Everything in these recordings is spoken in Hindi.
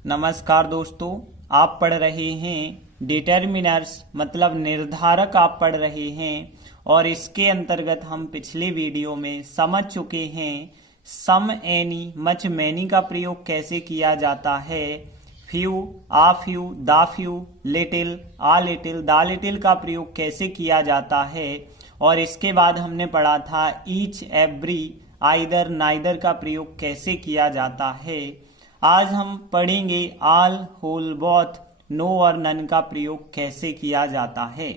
नमस्कार दोस्तों, आप पढ़ रहे हैं डिटर्मिनर्स मतलब निर्धारक आप पढ़ रहे हैं। और इसके अंतर्गत हम पिछले वीडियो में समझ चुके हैं सम एनी मच मैनी का प्रयोग कैसे किया जाता है। फ्यू आ फ्यू दा फ्यू लिटिल आ लिटिल दा लिटिल का प्रयोग कैसे किया जाता है। और इसके बाद हमने पढ़ा था ईच एवरी आइदर नाइदर का प्रयोग कैसे किया जाता है। आज हम पढ़ेंगे आल होल बोथ नो और नन का प्रयोग कैसे किया जाता है।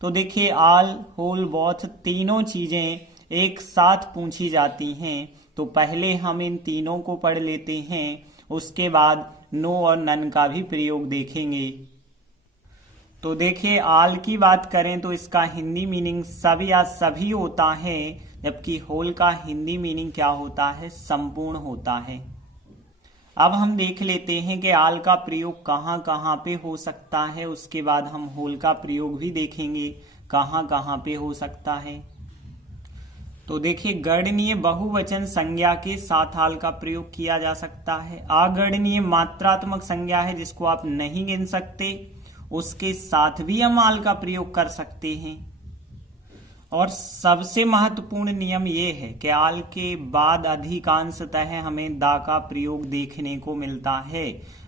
तो देखिए, आल होल बोथ तीनों चीजें एक साथ पूछी जाती हैं। तो पहले हम इन तीनों को पढ़ लेते हैं, उसके बाद नो और नन का भी प्रयोग देखेंगे। तो देखिए, आल की बात करें तो इसका हिंदी मीनिंग सब या सभी होता है, जबकि होल का हिंदी मीनिंग क्या होता है, संपूर्ण होता है। अब हम देख लेते हैं कि आल का प्रयोग कहाँ कहाँ पे हो सकता है, उसके बाद हम होल का प्रयोग भी देखेंगे कहाँ कहाँ पे हो सकता है। तो देखिए, गणनीय बहुवचन संज्ञा के साथ आल का प्रयोग किया जा सकता है। अगणनीय मात्रात्मक संज्ञा है जिसको आप नहीं गिन सकते, उसके साथ भी हम आल का प्रयोग कर सकते हैं। और सबसे महत्वपूर्ण नियम ये है कि आल के बाद अधिकांशतः हमें दा का प्रयोग देखने को मिलता है।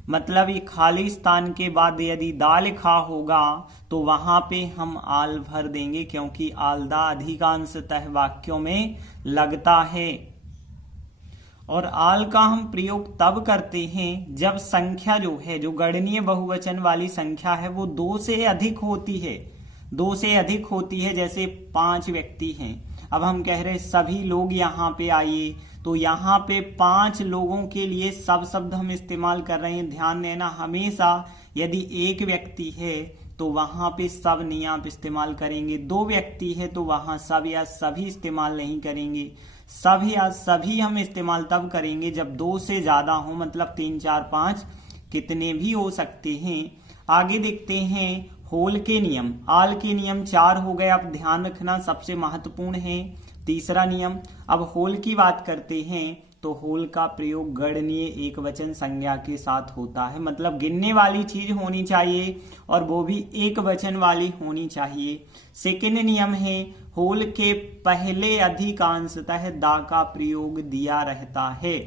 मतलब ये खाली स्थान के बाद यदि दा लिखा होगा तो वहां पे हम आल भर देंगे, क्योंकि आल दा अधिकांशतः वाक्यों में लगता है। और आल का हम प्रयोग तब करते हैं जब संख्या जो है, जो गणनीय बहुवचन वाली संख्या है, वो 2 से अधिक होती है। 2 से अधिक होती है, जैसे 5 व्यक्ति हैं। अब हम कह रहे सभी लोग यहाँ पे आइए, तो यहाँ पे 5 लोगों के लिए सब शब्द हम इस्तेमाल कर रहे हैं। ध्यान देना, हमेशा यदि एक व्यक्ति है तो वहां पे सब नहीं आप इस्तेमाल करेंगे। 2 व्यक्ति है तो वहां सब या सभी इस्तेमाल नहीं करेंगे। सब या सभी हम इस्तेमाल तब करेंगे जब 2 से ज्यादा हो, मतलब 3 4 5 कितने भी हो सकते हैं। आगे देखते हैं होल के नियम। आल के नियम 4 हो गए, आप ध्यान रखना, सबसे महत्वपूर्ण है तीसरा नियम। अब होल की बात करते हैं तो होल का प्रयोग गणनीय एक वचन संज्ञा के साथ होता है। मतलब गिनने वाली चीज होनी चाहिए और वो भी एक वचन वाली होनी चाहिए। सेकेंड नियम है होल के पहले अधिकांशतः दा का प्रयोग दिया रहता है।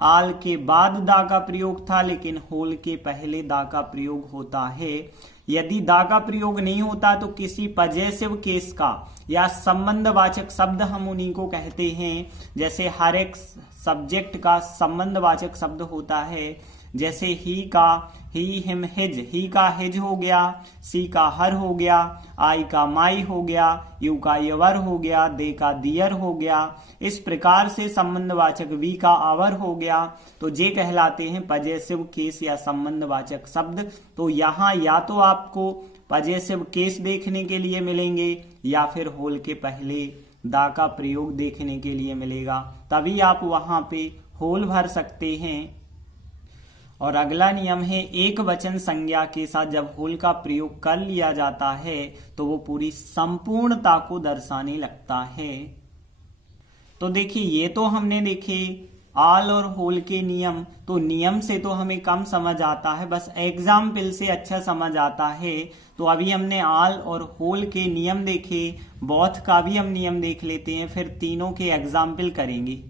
आल के बाद दा का प्रयोग था, लेकिन होल के पहले दा का प्रयोग होता है। यदि दा का प्रयोग नहीं होता तो किसी पजेसिव केस का या संबंधवाचक शब्द हम उन्हीं को कहते हैं। जैसे हर एक सब्जेक्ट का संबंधवाचक शब्द होता है, जैसे ही का ही हिम हिज, ही का हिज हो गया, सी का हर हो गया, आई का माई हो गया, यू का यवर हो गया, दे का दियर हो गया। इस प्रकार से संबंधवाचक वी का आवर हो गया, तो जे कहलाते हैं पजेसिव केस या संबंधवाचक शब्द। तो यहाँ या तो आपको पजेसिव केस देखने के लिए मिलेंगे या फिर होल के पहले दा का प्रयोग देखने के लिए मिलेगा, तभी आप वहां पे होल भर सकते हैं। और अगला नियम है एक वचन संज्ञा के साथ जब होल का प्रयोग कर लिया जाता है तो वो पूरी संपूर्णता को दर्शाने लगता है। तो देखिए, ये तो हमने देखे आल और होल के नियम। तो नियम से तो हमें कम समझ आता है, बस एग्जाम्पल से अच्छा समझ आता है। तो अभी हमने आल और होल के नियम देखे, बोथ का भी हम नियम देख लेते हैं, फिर तीनों के एग्जाम्पल करेंगे।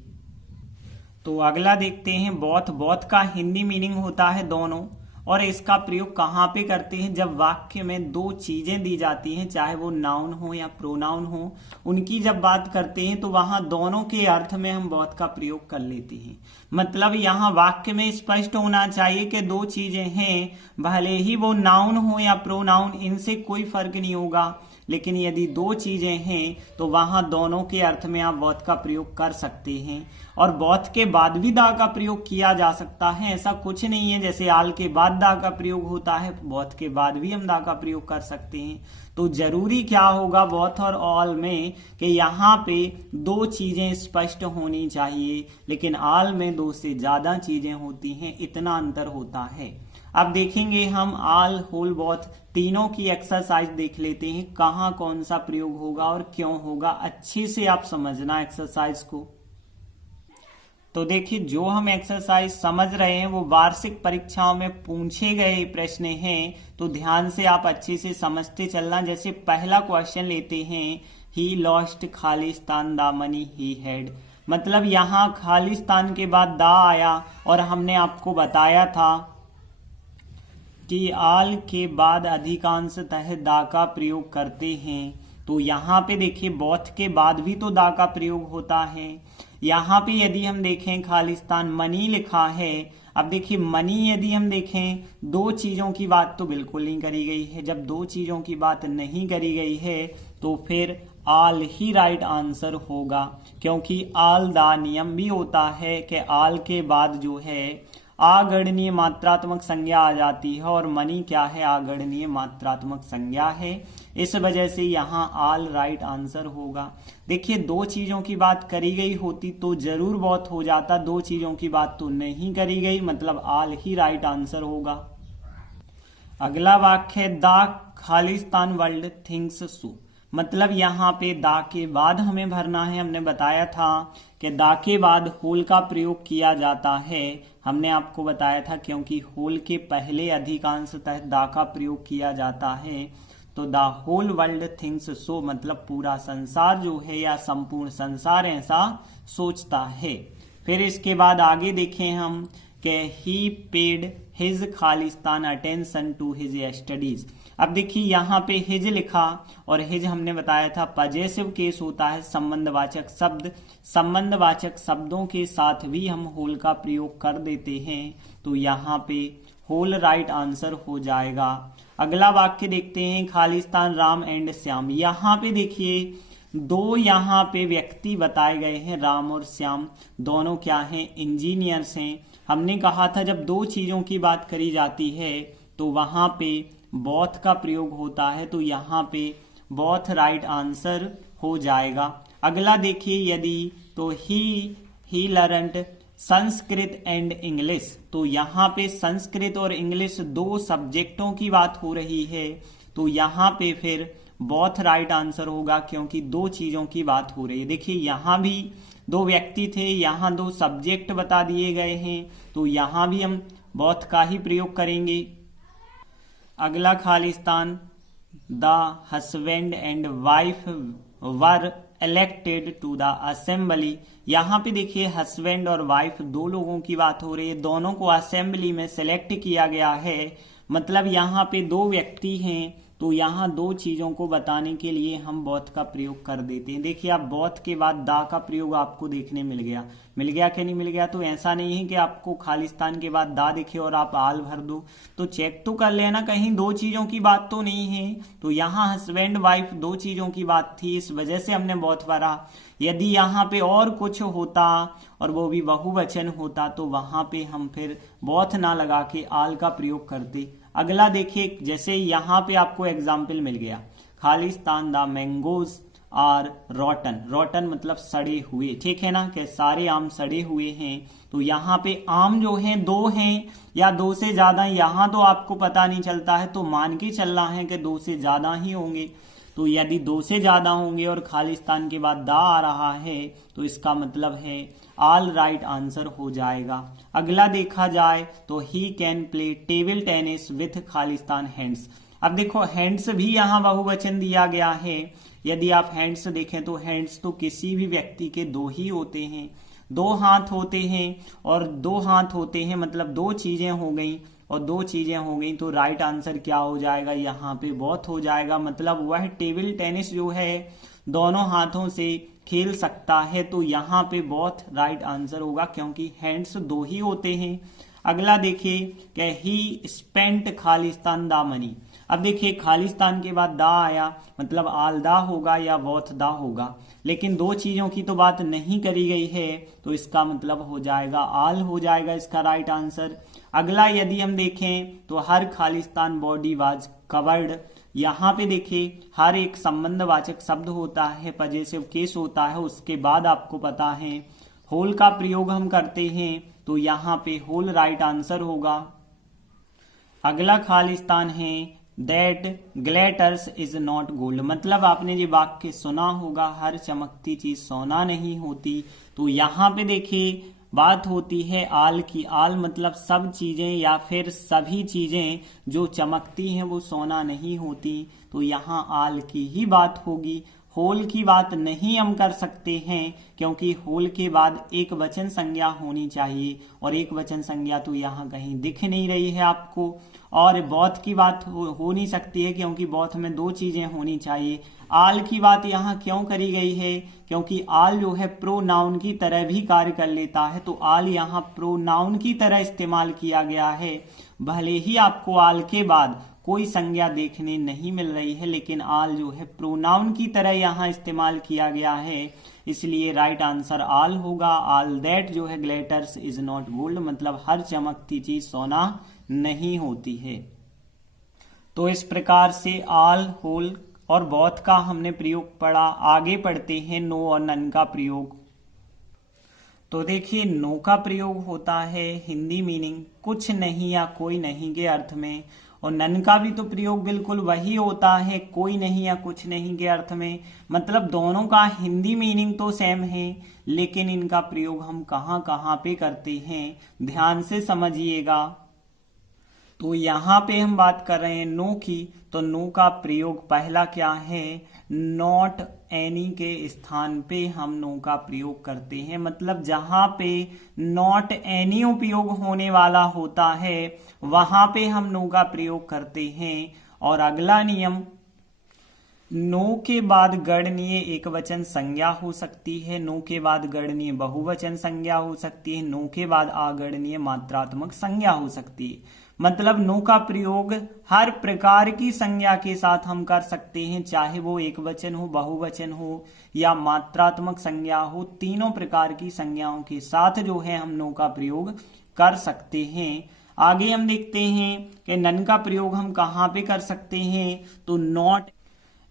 तो अगला देखते हैं बोथ। बोथ का हिंदी मीनिंग होता है दोनों, और इसका प्रयोग कहाँ पे करते हैं, जब वाक्य में 2 चीजें दी जाती हैं, चाहे वो नाउन हो या प्रोनाउन हो, उनकी जब बात करते हैं तो वहां दोनों के अर्थ में हम बोथ का प्रयोग कर लेते हैं। मतलब यहाँ वाक्य में स्पष्ट होना चाहिए कि 2 चीजें हैं, भले ही वो नाउन हो या प्रोनाउन, इनसे कोई फर्क नहीं होगा। लेकिन यदि 2 चीजें हैं तो वहां दोनों के अर्थ में आप बोथ का प्रयोग कर सकते हैं। और बोथ के बाद भी दा का प्रयोग किया जा सकता है, ऐसा कुछ नहीं है। जैसे आल के बाद दा का प्रयोग होता है, बोथ के बाद भी हम दा का प्रयोग कर सकते हैं। तो जरूरी क्या होगा बोथ और ऑल में कि यहाँ पे 2 चीजें स्पष्ट होनी चाहिए, लेकिन आल में 2 से ज्यादा चीजें होती हैं, इतना अंतर होता है। अब देखेंगे हम आल होल बोथ तीनों की एक्सरसाइज देख लेते हैं, कहाँ कौन सा प्रयोग होगा और क्यों होगा। अच्छे से आप समझना एक्सरसाइज को। तो देखिए जो हम एक्सरसाइज समझ रहे हैं वो वार्षिक परीक्षाओं में पूछे गए प्रश्न हैं, तो ध्यान से आप अच्छे से समझते चलना। जैसे पहला क्वेश्चन लेते हैं, he lost Khalistan the money he had, मतलब यहाँ खालिस्तान के बाद दा आया और हमने आपको बताया था कि आल के बाद अधिकांशतः दा का प्रयोग करते हैं। तो यहाँ पे देखिए बौथ के बाद भी तो दा का प्रयोग होता है। यहाँ पे यदि हम देखें खालिस्तान मनी लिखा है, अब देखिए मनी यदि हम देखें दो चीजों की बात तो बिल्कुल नहीं करी गई है। जब दो चीजों की बात नहीं करी गई है तो फिर आल ही राइट आंसर होगा, क्योंकि आल दा नियम भी होता है कि आल के बाद जो है आगणनीय मात्रात्मक संज्ञा आ जाती है, और मनी क्या है, आगणनीय मात्रात्मक संज्ञा है। इस वजह से यहाँ आल राइट आंसर होगा। देखिए दो चीजों की बात करी गई होती तो जरूर बहुत हो जाता, दो चीजों की बात तो नहीं करी गई, मतलब आल ही राइट आंसर होगा। अगला वाक्य, दा खालिस्तान वर्ल्ड थिंग्स सो, मतलब यहाँ पे दा के बाद हमें भरना है। हमने बताया था कि दा के बाद होल का प्रयोग किया जाता है। हमने आपको बताया था क्योंकि होल के पहले अधिकांशतः दा का प्रयोग किया जाता है। तो द होल वर्ल्ड थिंक्स सो, मतलब पूरा संसार जो है या संपूर्ण संसार ऐसा सोचता है। फिर इसके बाद आगे देखें हम कि ही पेड हिज खालिस्तान अटेंशन टू हिज स्टडीज। अब देखिए यहाँ पे हिज लिखा, और हिज हमने बताया था पजेसिव केस होता है, संबंधवाचक शब्द। संबंधवाचक शब्दों के साथ भी हम होल का प्रयोग कर देते हैं, तो यहाँ पे होल राइट आंसर हो जाएगा। अगला वाक्य देखते हैं, खालिस्तान राम एंड श्याम। यहाँ पे देखिए दो यहाँ पे व्यक्ति बताए गए हैं, राम और श्याम, दोनों क्या हैं, इंजीनियर्स हैं। हमने कहा था जब दो चीजों की बात करी जाती है तो वहां पे बोथ का प्रयोग होता है, तो यहाँ पे बोथ राइट आंसर हो जाएगा। अगला देखिए यदि, तो ही लर्नड संस्कृत एंड इंग्लिश, तो यहाँ पे संस्कृत और इंग्लिश दो सब्जेक्टों की बात हो रही है, तो यहाँ पे फिर बोथ राइट आंसर होगा, क्योंकि दो चीजों की बात हो रही है। देखिए यहाँ भी दो व्यक्ति थे, यहाँ दो सब्जेक्ट बता दिए गए हैं, तो यहाँ भी हम बोथ का ही प्रयोग करेंगे। अगला, Khalistan the husband and wife were elected to the assembly. यहाँ पे देखिए हस्बैंड और वाइफ दो लोगों की बात हो रही है, दोनों को असेंबली में सेलेक्ट किया गया है, मतलब यहाँ पे दो व्यक्ति हैं, तो यहाँ दो चीजों को बताने के लिए हम बोथ का प्रयोग कर देते हैं। देखिए आप बोथ के बाद दा का प्रयोग आपको देखने मिल गया कि नहीं मिल गया, तो ऐसा नहीं है कि आपको खालिस्तान के बाद दा दिखे और आप आल भर दो, तो चेक तो कर लेना कहीं दो चीजों की बात तो नहीं है। तो यहाँ हस्बैंड वाइफ दो चीजों की बात थी, इस वजह से हमने बोथ भरा। यदि यहाँ पे और कुछ होता और वो भी बहुवचन होता तो वहां पे हम फिर बोथ ना लगा के आल का प्रयोग करते। अगला देखिए, जैसे यहाँ पे आपको एग्जाम्पल मिल गया, खालिस्तान द मैंगोज आर रॉटन। रॉटन मतलब सड़े हुए, ठीक है ना, कि सारे आम सड़े हुए हैं। तो यहाँ पे आम जो हैं दो हैं या दो से ज्यादा, यहाँ तो आपको पता नहीं चलता है, तो मान के चलना है कि दो से ज्यादा ही होंगे। तो यदि दो से ज्यादा होंगे और खालिस्तान के बाद दा आ रहा है तो इसका मतलब है ऑल राइट आंसर हो जाएगा। अगला देखा जाए तो he can play table tennis with Khalistan hands. अब देखो हैंड्स भी यहाँ बहुवचन दिया गया है। यदि आप हैंड्स देखें तो हैंड्स तो किसी भी व्यक्ति के दो ही होते हैं, दो हाथ होते हैं, और दो हाथ होते हैं मतलब दो चीजें हो गई, और दो चीजें हो गई तो राइट आंसर क्या हो जाएगा, यहाँ पे बोथ हो जाएगा। मतलब वह टेबल टेनिस जो है दोनों हाथों से खेल सकता है, तो यहाँ पे बोथ राइट आंसर होगा क्योंकि हैंड्स दो ही होते हैं। अगला देखिए कि ही स्पेंट खालिस्तान दा मनी। अब देखिए खालिस्तान के बाद दा आया मतलब आल दा होगा या बोथ दा होगा, लेकिन दो चीजों की तो बात नहीं करी गई है, तो इसका मतलब हो जाएगा आल हो जाएगा इसका राइट आंसर। अगला यदि हम देखें तो हर खालिस्तान बॉडी वाज कवर्ड। यहाँ पे देखिए हर एक संबंधवाचक शब्द होता है, पजेसिव केस होता है, उसके बाद आपको पता है होल का प्रयोग हम करते हैं, तो यहाँ पे होल राइट आंसर होगा। अगला खालिस्तान है that glitters is not gold. मतलब आपने ये वाक्य सुना होगा, हर चमकती चीज सोना नहीं होती। तो यहाँ पे देखिए बात होती है आल की। आल मतलब सब चीजें या फिर सभी चीजें जो चमकती हैं वो सोना नहीं होती, तो यहाँ आल की ही बात होगी। होल की बात नहीं हम कर सकते हैं क्योंकि होल के बाद एक वचन संज्ञा होनी चाहिए और एक वचन संज्ञा तो यहाँ कहीं दिख नहीं रही है आपको। और बौद्ध की बात हो नहीं सकती है क्योंकि बौद्ध में दो चीजें होनी चाहिए। आल की बात यहाँ क्यों करी गई है? क्योंकि आल जो है प्रोनाउन की तरह भी कार्य कर लेता है, तो आल यहाँ प्रोनाउन की तरह इस्तेमाल किया गया है। भले ही आपको आल के बाद कोई संज्ञा देखने नहीं मिल रही है, लेकिन आल जो है प्रोनाउन की तरह यहाँ इस्तेमाल किया गया है, इसलिए राइट आंसर आल होगा। आल दैट जो है ग्लिटर्स इज नॉट गोल्ड, मतलब हर चमकती चीज सोना नहीं होती है। तो इस प्रकार से आल, होल और बोथ का हमने प्रयोग पढ़ा। आगे पढ़ते हैं नो और नन का प्रयोग। तो देखिए, नो का प्रयोग होता है हिंदी मीनिंग कुछ नहीं या कोई नहीं के अर्थ में, और नन का भी तो प्रयोग बिल्कुल वही होता है, कोई नहीं या कुछ नहीं के अर्थ में। मतलब दोनों का हिंदी मीनिंग तो सेम है, लेकिन इनका प्रयोग हम कहाँ कहाँ पे करते हैं ध्यान से समझिएगा। तो यहाँ पे हम बात कर रहे हैं नो की, तो नो का प्रयोग पहला क्या है? नॉट एनी के स्थान पे हम नो का प्रयोग करते हैं। मतलब जहां पे नॉट एनी उपयोग होने वाला होता है वहां पे हम नो का प्रयोग करते हैं। और अगला नियम, नो के बाद गणनीय एक वचन संज्ञा हो सकती है, नो के बाद गणनीय बहुवचन संज्ञा हो सकती है, नो के बाद अगणनीय मात्रात्मक संज्ञा हो सकती है। मतलब नो का प्रयोग हर प्रकार की संज्ञा के साथ हम कर सकते हैं, चाहे वो एक वचन हो, बहुवचन हो या मात्रात्मक संज्ञा हो। तीनों प्रकार की संज्ञाओं के साथ जो है हम नो का प्रयोग कर सकते हैं। आगे हम देखते हैं कि नन का प्रयोग हम कहाँ पे कर सकते हैं। तो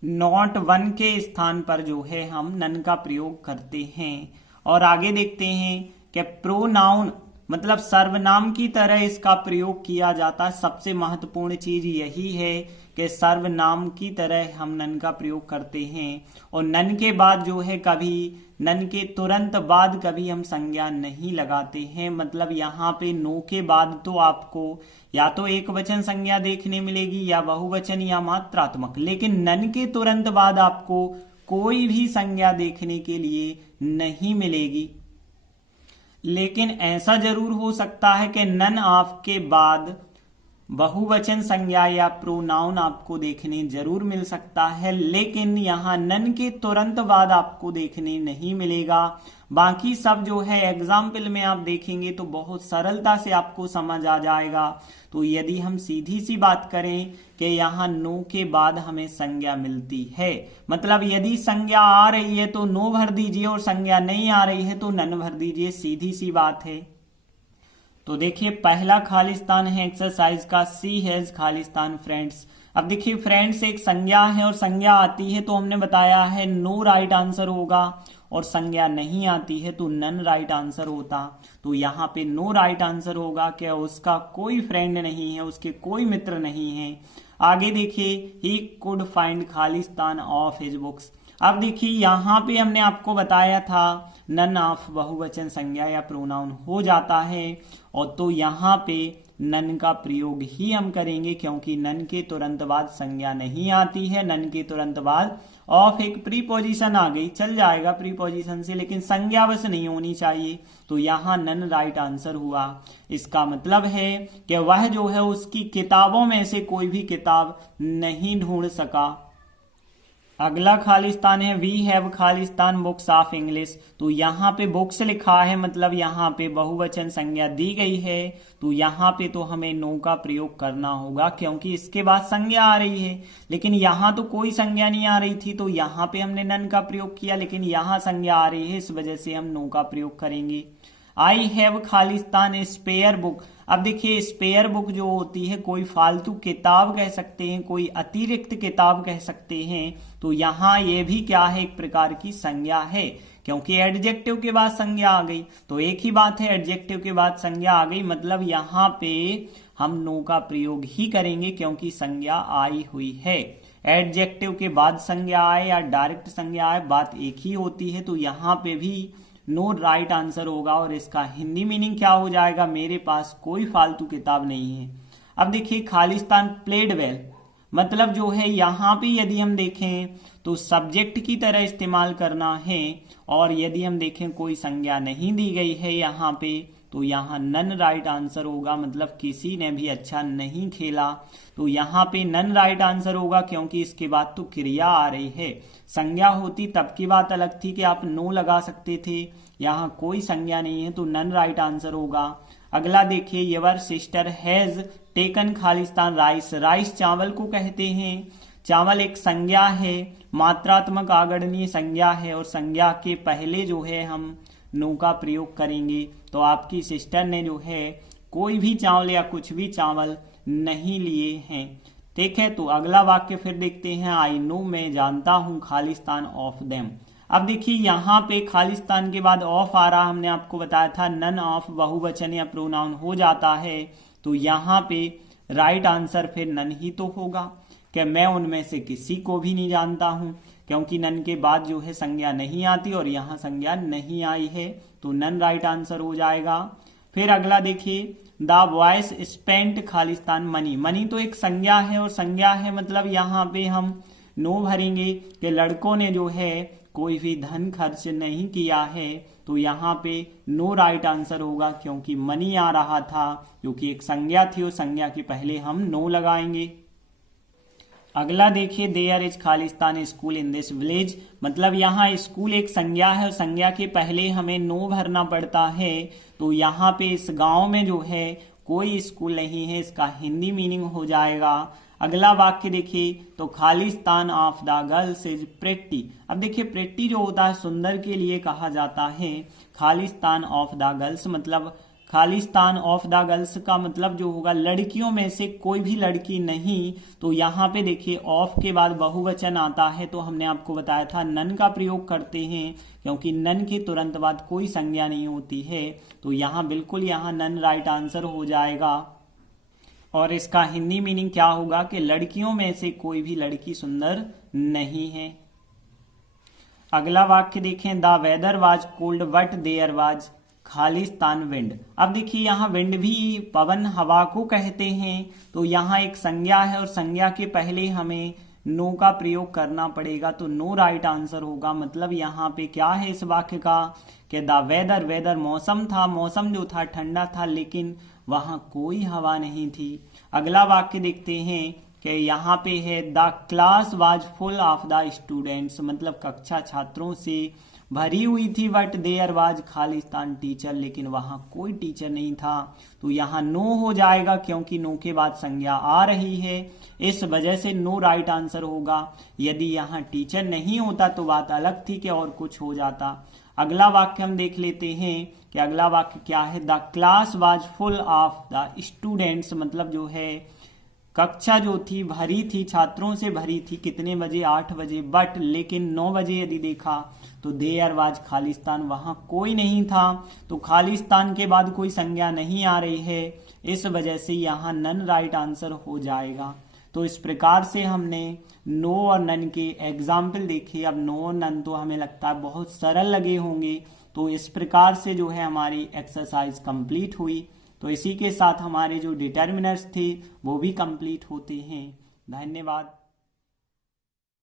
नॉट वन के स्थान पर जो है हम नन का प्रयोग करते हैं। और आगे देखते हैं कि प्रोनाउन मतलब सर्वनाम की तरह इसका प्रयोग किया जाता है। सबसे महत्वपूर्ण चीज यही है कि सर्वनाम की तरह हम नन का प्रयोग करते हैं। और नन के बाद जो है कभी, नन के तुरंत बाद कभी हम संज्ञा नहीं लगाते हैं। मतलब यहाँ पे नो के बाद तो आपको या तो एक वचन संज्ञा देखने मिलेगी या बहुवचन या मात्रात्मक, लेकिन नन के तुरंत बाद आपको कोई भी संज्ञा देखने के लिए नहीं मिलेगी। लेकिन ऐसा जरूर हो सकता है कि नन ऑफ के बाद बहुवचन संज्ञा या प्रोनाउन आपको देखने जरूर मिल सकता है, लेकिन यहाँ नन के तुरंत बाद आपको देखने नहीं मिलेगा। बाकी सब जो है एग्जाम्पल में आप देखेंगे तो बहुत सरलता से आपको समझ आ जाएगा। तो यदि हम सीधी सी बात करें कि यहाँ नो के बाद हमें संज्ञा मिलती है, मतलब यदि संज्ञा आ रही है तो नो भर दीजिए और संज्ञा नहीं आ रही है तो नन भर दीजिए, सीधी सी बात है। तो देखिए, पहला खालिस्तान है एक्सरसाइज का, सी हैज खालिस्तान फ्रेंड्स। अब देखिए, फ्रेंड्स एक संज्ञा है और संज्ञा आती है तो हमने बताया है नो राइट आंसर होगा, और संज्ञा नहीं आती है तो नन राइट आंसर होता। तो यहाँ पे नो राइट आंसर होगा कि उसका कोई फ्रेंड नहीं है, उसके कोई मित्र नहीं है। आगे देखिए, he could find Khalistan of his books. अब देखिए, यहाँ पे हमने आपको बताया था नन ऑफ बहुवचन संज्ञा या प्रोनाउन हो जाता है, और तो यहाँ पे नन का प्रयोग ही हम करेंगे क्योंकि नन के तुरंत बाद संज्ञा नहीं आती है। नन के तुरंत बाद ऑफ एक प्रीपोजिशन आ गई, चल जाएगा प्रीपोजिशन से, लेकिन संज्ञा बस नहीं होनी चाहिए। तो यहाँ नन राइट आंसर हुआ। इसका मतलब है कि वह जो है उसकी किताबों में से कोई भी किताब नहीं ढूंढ सका। अगला खालिस्तान है we have Khalistan books of English. तो यहाँ पे बुक्स लिखा है, मतलब यहाँ पे बहुवचन संज्ञा दी गई है, तो यहाँ पे तो हमें नो का प्रयोग करना होगा क्योंकि इसके बाद संज्ञा आ रही है। लेकिन यहाँ तो कोई संज्ञा नहीं आ रही थी तो यहाँ पे हमने नन का प्रयोग किया, लेकिन यहाँ संज्ञा आ रही है, इस वजह से हम नो का प्रयोग करेंगे। I have Khalistan spare book. अब देखिए, स्पेयर बुक जो होती है कोई फालतू किताब कह सकते हैं, कोई अतिरिक्त किताब कह सकते हैं। तो यहाँ ये भी क्या है, एक प्रकार की संज्ञा है क्योंकि एडजेक्टिव के बाद संज्ञा आ गई। तो एक ही बात है, एडजेक्टिव के बाद संज्ञा आ गई, मतलब यहाँ पे हम नो का प्रयोग ही करेंगे क्योंकि संज्ञा आई हुई है। एडजेक्टिव के बाद संज्ञा आए या डायरेक्ट संज्ञा आए, बात एक ही होती है। तो यहाँ पे भी नो राइट आंसर होगा। और इसका हिंदी मीनिंग क्या हो जाएगा, मेरे पास कोई फालतू किताब नहीं है। अब देखिए खालिस्तान प्लेड वेल, मतलब जो है यहाँ पे यदि हम देखें तो सब्जेक्ट की तरह इस्तेमाल करना है। और यदि हम देखें कोई संज्ञा नहीं दी गई है यहाँ पे, तो यहाँ नन राइट आंसर होगा, मतलब किसी ने भी अच्छा नहीं खेला। तो यहाँ पे नन राइट आंसर होगा, क्योंकि इसके बाद तो क्रिया आ रही है। संज्ञा होती तब की बात अलग थी कि आप नो लगा सकते थे, यहाँ कोई संज्ञा नहीं है तो नन राइट आंसर होगा। अगला देखिए, your sister has taken Khalistan rice. Rice चावल को कहते हैं। चावल एक संज्ञा है, मात्रात्मक आगणनीय संज्ञा है, और संज्ञा के पहले जो है हम नो का प्रयोग करेंगे। तो आपकी सिस्टर ने जो है कोई भी चावल या कुछ भी चावल नहीं लिए हैं। ठीक है, तो अगला वाक्य फिर देखते हैं। आई नो, मैं जानता हूं खालिस्तान ऑफ देम। अब देखिए यहाँ पे खालिस्तान के बाद ऑफ आ रहा, हमने आपको बताया था नन ऑफ बहुवचन या प्रोनाउन हो जाता है। तो यहाँ पे राइट आंसर फिर नन ही तो होगा कि मैं उनमें से किसी को भी नहीं जानता हूं, क्योंकि नन के बाद जो है संज्ञा नहीं आती और यहाँ संज्ञा नहीं आई है, तो नन राइट आंसर हो जाएगा। फिर अगला देखिए, the boys spent Khalistan money. Money तो एक संज्ञा है, और संज्ञा है मतलब यहाँ पे हम नो भरेंगे कि लड़कों ने जो है कोई भी धन खर्च नहीं किया है। तो यहाँ पे नो राइट आंसर होगा, क्योंकि मनी आ रहा था जो कि एक संज्ञा थी, और संज्ञा के पहले हम नो लगाएंगे। अगला देखिए, there is Khalistan school in this village, मतलब यहाँ स्कूल एक संज्ञा है और संज्ञा के पहले हमें नो भरना पड़ता है। तो यहाँ पे इस गांव में जो है कोई स्कूल नहीं है, इसका हिंदी मीनिंग हो जाएगा। अगला वाक्य देखिए, तो खालिस्तान of the girls is pretty. अब देखिए प्रेट्टी जो होता है सुंदर के लिए कहा जाता है। खालिस्तान ऑफ द गर्ल्स मतलब खालिस्तान ऑफ द गर्ल्स का मतलब जो होगा लड़कियों में से कोई भी लड़की नहीं। तो यहाँ पे देखिए ऑफ के बाद बहुवचन आता है, तो हमने आपको बताया था नन का प्रयोग करते हैं, क्योंकि नन के तुरंत बाद कोई संज्ञा नहीं होती है। तो यहाँ बिल्कुल यहाँ नन राइट आंसर हो जाएगा। और इसका हिंदी मीनिंग क्या होगा कि लड़कियों में से कोई भी लड़की सुंदर नहीं है। अगला वाक्य देखें, the weather was cold but there was Khalistan wind. अब देखिए यहाँ विंड भी पवन हवा को कहते हैं। तो यहाँ एक संज्ञा है और संज्ञा के पहले हमें नो का प्रयोग करना पड़ेगा, तो नो राइट आंसर होगा। मतलब यहाँ पे क्या है इस वाक्य का कि द वेदर, वेदर मौसम था, मौसम जो था ठंडा था, लेकिन वहां कोई हवा नहीं थी। अगला वाक्य देखते हैं कि यहाँ पे है the class was full of the students, मतलब कक्षा छात्रों से भरी हुई थी, but there was Khalistan teacher, लेकिन वहां कोई टीचर नहीं था। तो यहाँ नो हो जाएगा, क्योंकि नो के बाद संज्ञा आ रही है, इस वजह से नो राइट आंसर होगा। यदि यहाँ टीचर नहीं होता तो बात अलग थी कि और कुछ हो जाता। अगला वाक्य हम देख लेते हैं कि अगला वाक्य क्या है, the class was full of the students, मतलब जो है कक्षा जो थी भरी थी, छात्रों से भरी थी। कितने बजे? 8 बजे। बट लेकिन 9 बजे यदि देखा तो देयर वाज खालिस्तान, वहां कोई नहीं था। तो खालिस्तान के बाद कोई संज्ञा नहीं आ रही है, इस वजह से यहाँ नन राइट आंसर हो जाएगा। तो इस प्रकार से हमने नो और नन के एग्जाम्पल देखे। अब नो और नन तो हमें लगता है बहुत सरल लगे होंगे। तो इस प्रकार से जो है हमारी एक्सरसाइज कंप्लीट हुई। तो इसी के साथ हमारे जो डिटर्मिनर्स थे वो भी कंप्लीट होते हैं। धन्यवाद।